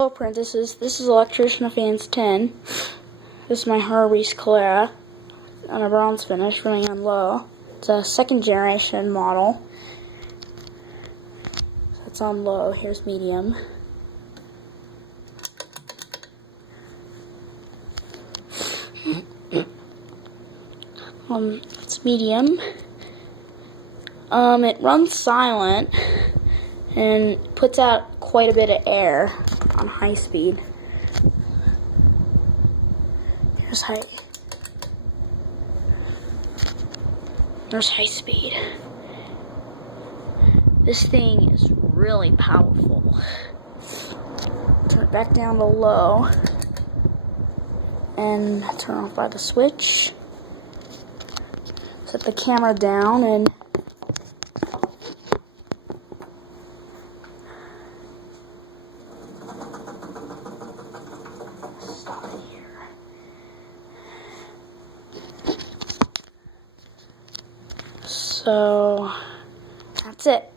Hello apprentices, this is Electrician of Fans 10. This is my Harvey's Calera on a bronze finish running on low. It's a second generation model. So it's on low, here's medium. It's medium. It runs silent and puts out quite a bit of air on high speed. Here's high speed. This thing is really powerful. Turn it back down to low and turn off by the switch. Set the camera down and stop it here. So that's it.